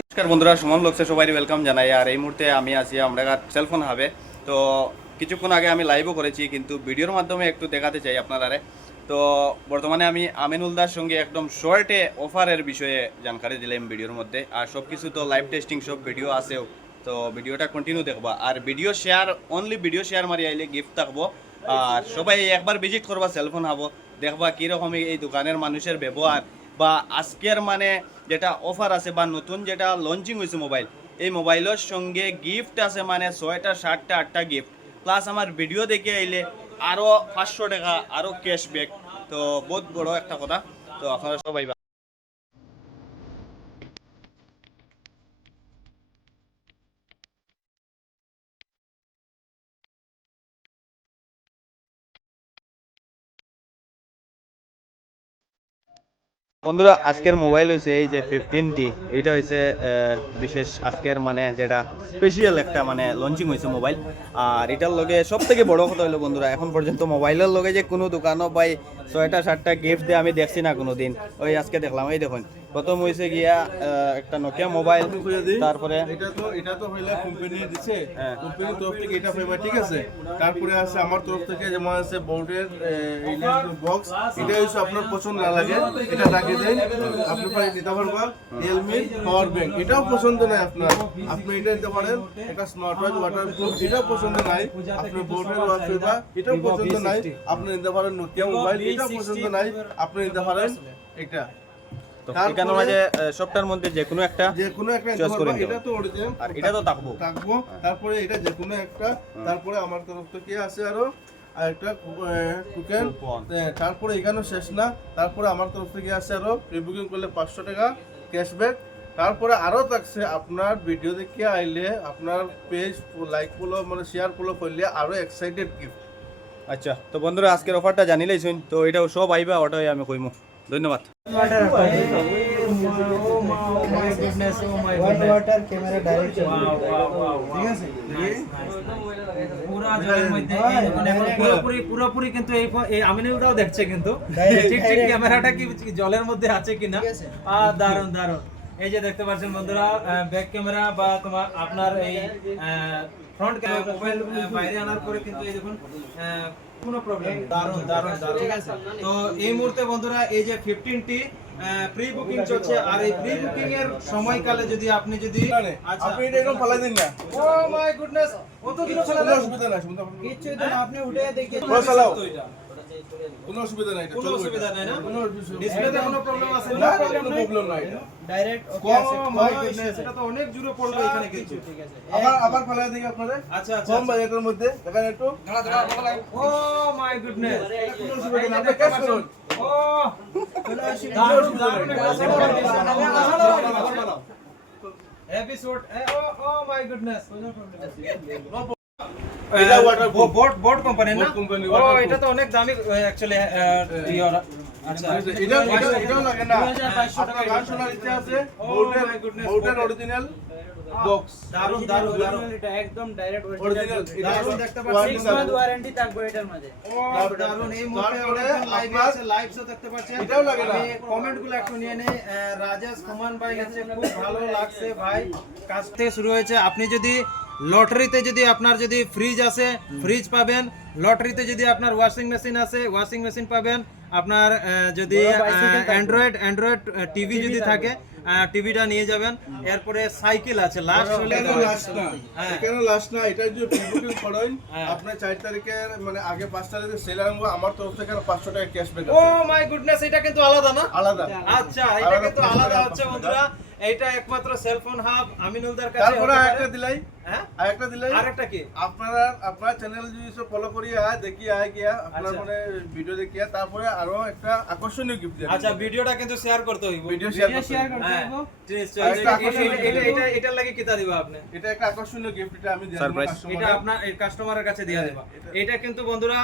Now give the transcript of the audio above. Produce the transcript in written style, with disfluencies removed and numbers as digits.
নমস্কার বন্ধুরা, সুমন লোকসে সবাই ওয়েলকাম জানাই। আর এই মুহূর্তে আমি আছি আমরা সেলফোন হাবে। তো কিছুক্ষণ আগে আমি লাইভও করেছি, কিন্তু ভিডিওর মাধ্যমে একটু দেখাতে চাই আপনারা। তো বর্তমানে আমি আমিনুলদার সঙ্গে একদম শর্টে অফারের বিষয়ে জানকারি দিলাম ভিডিওর মধ্যে। আর সব কিছু তো লাইভ টেস্টিং সব ভিডিও আছেও, তো ভিডিওটা কন্টিনিউ দেখবা। আর video share only video share মারি আইলে গিফট থাকবো। আর সবাই একবার ভিজিট করবা সেলফোন হাবো, দেখবা কীরকম এই দোকানের মানুষের ব্যবহার, বা আজকের মানে যেটা অফার আছে বা নতুন যেটা লঞ্চিং হয়েছে মোবাইল, এই মোবাইলের সঙ্গে গিফট আছে মানে 6টা 7টা 8টা গিফট, প্লাস আমার ভিডিও দেখে আইলে আরও 500 টাকা আরও ক্যাশব্যাক। তো বহুত বড় একটা কথা। তো আপনারা সবাই বন্ধুরা, আজকের মোবাইল হয়েছে এই যে 15টি। এটা হয়েছে বিশেষ আজকের মানে যেটা স্পেশাল একটা মানে লঞ্চিং হয়েছে মোবাইল। আর এটার লগে সব থেকে বড় কথা হলো বন্ধুরা, এখন পর্যন্ত মোবাইলের লগে যে কোনো দোকানও পাই 6টা 7টা গিফট দিয়ে আমি দেখছি না কোনো দিন। ওই আজকে দেখলাম। এই দেখুন, প্রথম হয়েছে গিয়া একটা নোকিয়া মোবাইল, তারপরে এটা তো হইলা কোম্পানি দিছে, কোম্পানির তরফ থেকে এটা পাইবা, ঠিক আছে। তারপরে আছে আমার তরফ থেকে যেমন আছে বোর্ডের বক্স, এটা হচ্ছে আপনার পছন্দ না লাগে এটা রাখে দেন, আপনি পাই নিতে পারবা। রিয়েলমি পাওয়ার ব্যাংক, এটাও পছন্দ নাই আপনার, আপনি এটা নিতে পারেন। এটা স্মার্ট ওয়াচ ওয়াটারপ্রুফ, এটাও পছন্দ নাই। আপনি বোর্ডের ওয়াচ পাইবা, এটাও পছন্দ নাই, আপনি নিতে পারেন। নোকিয়া মোবাইল, এটাও পছন্দ নাই, আপনি নিতে পারেন এটা। এখানে মাঝে সবটার মধ্যে যে কোনো একটা চয়েস করে নিতে এটা তো অরিজিনাল, আর এটা তো থাকবো। তারপরে এটা যে কোনো একটা। তারপরে আমার তরফ থেকে আছে আরো একটা টোকেন। তারপরে এখানেও শেষ না, তারপরে আমার তরফ থেকে আছে আরো প্রিবুকিং করলে 500 টাকা ক্যাশব্যাক। তারপরে আরো থাকছে আপনার ভিডিও দেখে আইলে আপনার পেজ লাইক ফলো মানে শেয়ার ফলো করলে আরো এক্সাইটেড গিফট। আচ্ছা, তো বন্ধুরা আজকের অফারটা জানিলেই শুন, তো এটাও সব আইবা, ওটাই আমি কইমু। ধন্যবাদ। পুরোপুরি কিন্তু এই আমিনুলটাও দেখছে কিন্তু ঠিক ক্যামেরাটা কি জলের মধ্যে আছে কিনা। দারুন দারুন। এই যে দেখতে পাচ্ছেন বন্ধুরা, ব্যাক ক্যামেরা বা তোমার আপনার এই ফ্রন্ট ক্যামেরা মোবাইল বাইরে আনার পরে কিন্তু এই দেখুন কোনো প্রবলেম নেই। দারুন দারুন দারুন। ঠিক আছে, তো এই মুহূর্তে বন্ধুরা এই যে 15টি প্রি বুকিং চলছে। আর এই প্রি বুকিং এর সময়কালে যদি আপনি আপনি এটা এরকম ফালাই দিন না। ও মাই গুডনেস, অত কিছু কোনো অসুবিধা নাই, কিছু তো আপনি উঠে দেখিয়ে চালাও। তো এটা কোনো অসুবিধা নাই, কোনো অসুবিধা নাই না, কোনো অসুবিধা ডিসপ্লেতে কোনো প্রবলেম আছে না, না, কোনো প্রবলেম নাই। ডাইরেক্ট ওকে আছে। মাই গুডনেস, এটা তো অনেক জোরে পড়বে এখানে কিন্তু। ঠিক আছে, আবার ফালাই দিই আপনাদের। আচ্ছা আচ্ছা কম বাজেটের মধ্যে দেখেন একটু। ও মাই গুডনেস, কোনো অসুবিধা নাই, আপনি ক্যাশ করুন। ও দারুণ দারুণ এপিসোড। ও মাই গুডনেস, এটা ওয়াটারপ্রুফ বোট কোম্পানি না? Boat company, ও waterproof। এটা তো অনেক দামি অ্যাকচুয়ালি। আচ্ছা, এটাও লাগে না। আপনার গান শোনার ইচ্ছা আছে, বোর্ডের অরিজিনাল বক্স। দারুণ দারুণ দারুণ। এটা একদম ডাইরেক্ট অরিজিনাল দারুণ দেখতে পাচ্ছেন। 6 মান্থ ওয়ারেন্টি থাকবে এটার মধ্যে। ও দারুণ। এই মুহূর্তে লাইভ আছে, লাইভসও দেখতে পাচ্ছেন। এটাও লাগে না। আমি কমেন্টগুলো একটু নিয়ে নেই। রাজেশ কুমার ভাই লিখছে খুব ভালো লাগছে ভাই, কাজ থেকে শুরু হয়েছে। আপনি যদি লটারিতে যদি আপনার যদি ফ্রিজ আছে ফ্রিজ পাবেন, লটারিতে যদি আপনার ওয়াশিং মেশিন আছে ওয়াশিং মেশিন পাবেন, আপনার যদি অ্যান্ড্রয়েড টিভি যদি থাকে টিভিটা নিয়ে যাবেন। এরপরে সাইকেল আছে। লাস্ট হলে এখানে লাস্ট না, এটা যদি প্রিবুকিং করেন আপনি 4 তারিখের মানে আগে 5 তারিখে সেল আরম্ভ, আমার তরফ থেকে 500 টাকা ক্যাশব্যাক ও আছে। মাই গুডনেস, এটা কিন্তু আলাদা না? আলাদা। আচ্ছা, এটা কিন্তু আলাদা হচ্ছে বন্ধুরা। এইটা একমাত্র সেলফোন হাব আমিনুলদার কাছে। তারপরে আরেকটা দিলাই, হ্যাঁ আরেকটা দিলাই। আরেকটা কি? আপনার চ্যানেল যদি ফলো করি দেখি গিয়া আপনার মানে ভিডিও দেখিয়া, তারপরে আরো একটা আকর্ষণীয় গিফট দিই। আচ্ছা, ভিডিওটা কিন্তু শেয়ার করতে হইব। ভিডিও শেয়ার করতে হ্যাঁ, হবে। এটা এটার লাগি কিতা দিবা আপনি? এটা একটা আকর্ষণীয় গিফট, এটা আমি Surprise। এটা আপনার কাস্টমারের কাছে দিয়া দেবা। এটা কিন্তু বন্ধুরা